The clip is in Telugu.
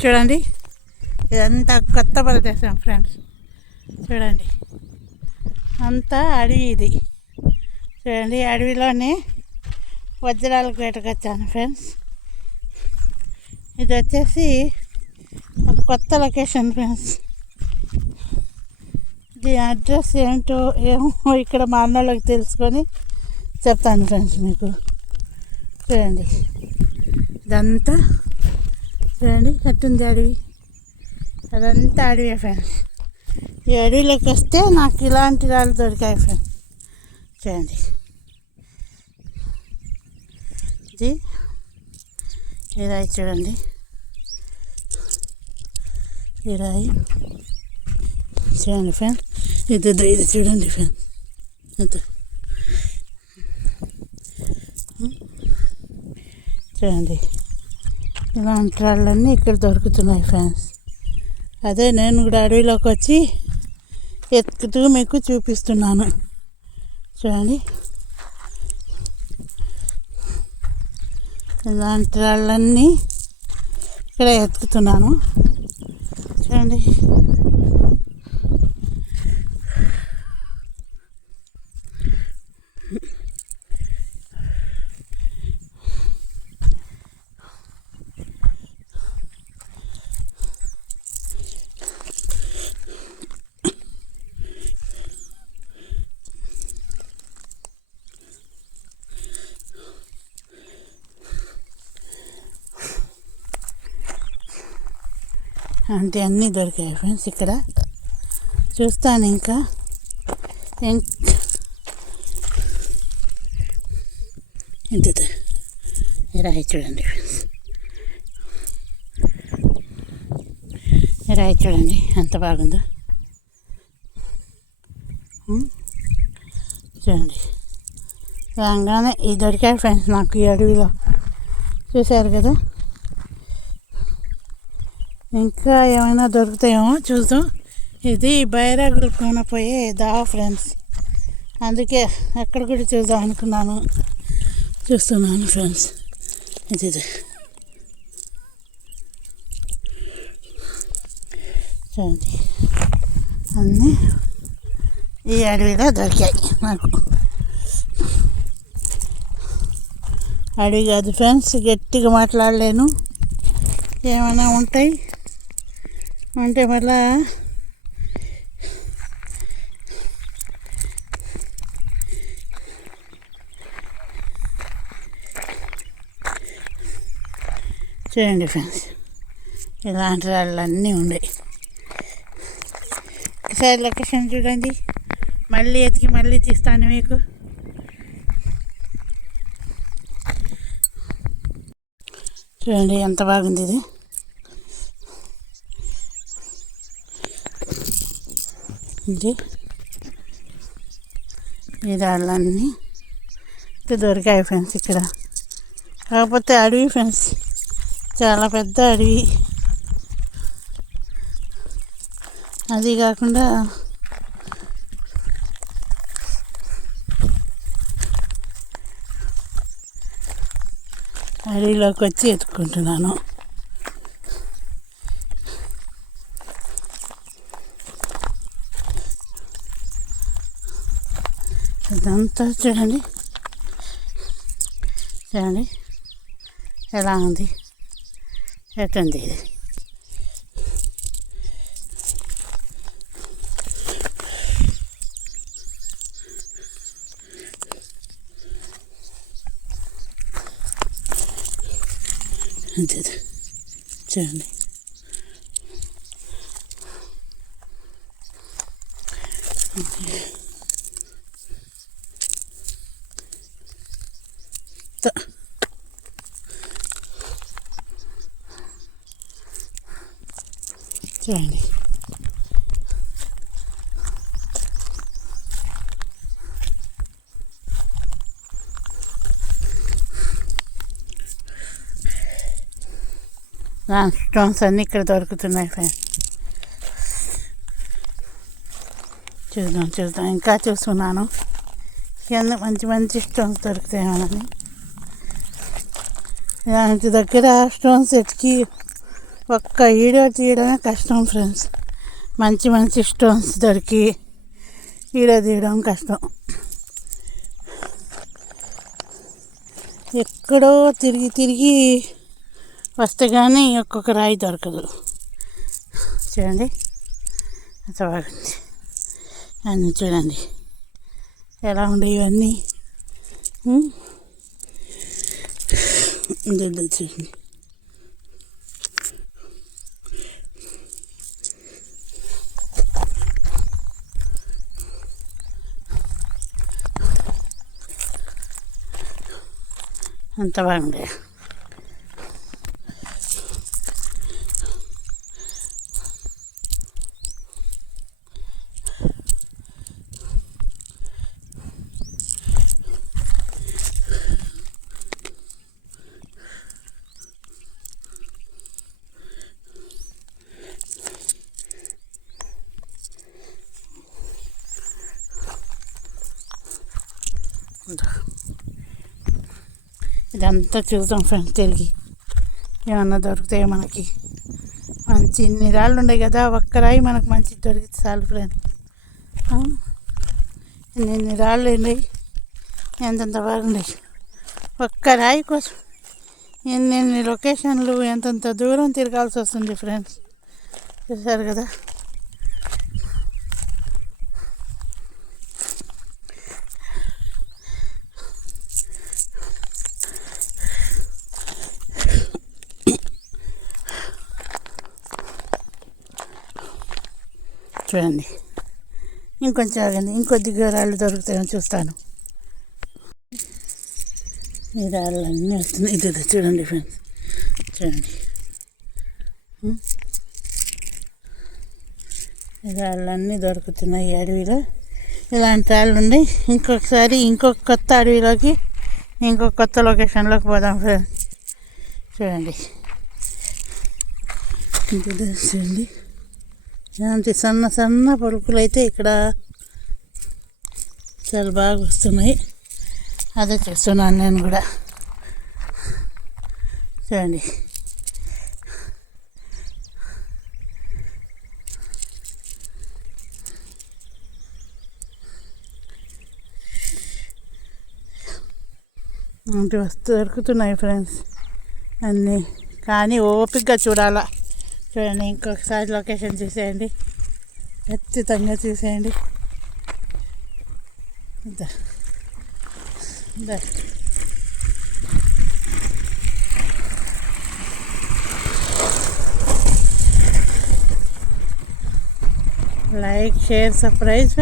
చూడండి. ఇదంతా కొత్త ప్రదేశం ఫ్రెండ్స్. చూడండి. అంతా అడవి ఇది. చూడండి అడవిలోనే వజ్రాల వేటకు వచ్చాను ఫ్రెండ్స్. ఇది వచ్చేసి ఒక కొత్త లొకేషన్ ఫ్రెండ్స్. దీని అడ్రస్ ఏంటో ఏమో ఇక్కడ మా అన్నోళ్ళకి తెలుసుకొని చెప్తాను ఫ్రెండ్స్ మీకు. చూడండి. ఇదంతా చూడండి ఎట్టుంది అడవి. అదంతా అడవి ఫ్రెండ్స్ ఈ అడవిలోకి వస్తే నాకు ఇలాంటి రాళ్ళు దొరికాయి ఫ్రెండ్స్ చూడండి. ఇది. ఈ రాయి చూడండి. ఈ రాయి. చూడండి ఫ్యాన్ ఇది ఇది- చూడండి ఫ్యాన్ ఇది చూడండి. ఇలాంటి రాళ్ళన్నీ ఇక్కడ దొరుకుతున్నాయి ఫ్రెండ్స్ అదే నేను కూడా అడవిలోకి వచ్చి ఎత్తుతూ మీకు చూపిస్తున్నాను. చూడండి. ఇలాంటి రాళ్ళన్నీ ఇక్కడ ఎత్తుకుతున్నాను. చూడండి. అంటే అన్నీ దొరికాయి ఫ్రెండ్స్ ఇక్కడ. చూస్తాను ఇంకా. ఇం- ఇది రాయి చూడండి ఫ్రెండ్స్. రాయి చూడండి ఎంత బాగుందో. చూడండి. రాగానే ఇది దొరికాయి ఫ్రెండ్స్ నాకు ఈ అడవిలో. చూశారు కదా? ఇంకా ఏమైనా దొరుకుతాయేమో చూద్దాం. ఇది బైరాగులు కొనపోయే దా ఫ్రెండ్స్. అందుకే అక్కడ కూడా చూద్దాం అనుకున్నాను. చూస్తున్నాను ఫ్రెండ్స్. ఇది ఇది. చూడండి. అన్నీ ఈ అడవిలో దొరికాయి నాకు. అడవి కాదు ఫ్రెండ్స్ గట్టిగా మాట్లాడలేను. ఏమైనా ఉంటాయి? అంటే మళ్ళా చూడండి ఫ్రెండ్స్ ఇలాంటి రాళ్ళన్నీ ఉన్నాయి ఒకసారి లొకేషన్ చూడండి. మళ్ళీ ఎతికి మళ్ళీ తీస్తాను మీకు. చూడండి ఎంత బాగుంది ఇది. ఇది ఈ రాళ్ళన్నీ ఇక్కడ దొరికాయి ఫ్రెండ్స్ ఇక్కడ. కాకపోతే అడవి ఫ్రెండ్స్ చాలా పెద్ద అడవి. అది కాకుండా అడవిలోకి వచ్చి ఎత్తుకుంటున్నాను. ఇదంతా చూడండి. చూడండి. ఎలా ఉంది? ఎట్టండి ఇది? అంతే. చూడండి. త- చూడండి స్టోన్స్ అన్నీ ఇక్కడ దొరుకుతున్నాయి ఫ్రెండ్ చూద్దాం చూద్దాం ఇంకా చూస్తున్నాను కింద మంచి మంచి స్టోన్స్ దొరుకుతాయేమోనని ఇలాంటి దగ్గర స్టోన్స్ ఎతికి ఒక్క వీడియో తీయడమే కష్టం ఫ్రెండ్స్ మంచి మంచి స్టోన్స్ దొరికి వీడియో తీయడం కష్టం. ఎక్కడో తిరిగి తిరిగి వస్తే కానీ ఒక్కొక్క రాయి దొరకదు. చూడండి. అంత బాగుంది. అన్నీ చూడండి. ఎలా ఉండే ఇవన్నీ? చూడండి. అంత బాగుండే ఇదంతా చూద్దాం ఫ్రెండ్స్ తిరిగి. ఏమన్నా దొరుకుతాయో మనకి. మంచి ఇన్ని రాళ్ళు ఉన్నాయి కదా ఒక్క రాయి మనకు మంచి దొరికితే చాలు ఫ్రెండ్. ఇన్ని ఇన్ని రాళ్ళు ఉన్నాయి. ఎంతెంత బాగున్నాయి ఒక్క రాయి కోసం. ఎన్ని ఎన్ని లొకేషన్లు ఎంతెంత దూరం తిరగాల్సి వస్తుంది ఫ్రెండ్స్. చూసారు కదా? చూడండి. ఇంకొంచెం ఆగండి. ఇంకొద్ది రాళ్ళు దొరుకుతాయని చూస్తాను. ఈ రాళ్ళు అన్నీ వస్తున్నాయి. ఇది చూడండి ఫ్రెండ్స్. చూడండి. ఉం? ఈ రాళ్ళన్నీ దొరుకుతున్నాయి ఈ అడవిలో. ఇలాంటి రాళ్ళు ఉండి ఇంకొకసారి ఇంకొక కొత్త అడవిలోకి ఇంకొక కొత్త లొకేషన్లోకి పోదాం ఫ్రెండ్స్. చూడండి. చూడండి. ఇలాంటి సన్న సన్న పలుకులు అయితే ఇక్కడ చాలా బాగా వస్తున్నాయి. అదే చూస్తున్నాను నేను కూడా. చూడండి. అంటే వస్తు దొరుకుతున్నాయి ఫ్రెండ్స్. అన్నీ. కానీ ఓపికగా చూడాలా. చూడండి ఇంకొకసారి లొకేషన్ చూసేయండి. ఖచ్చితంగా చూసేయండి. Like share surprise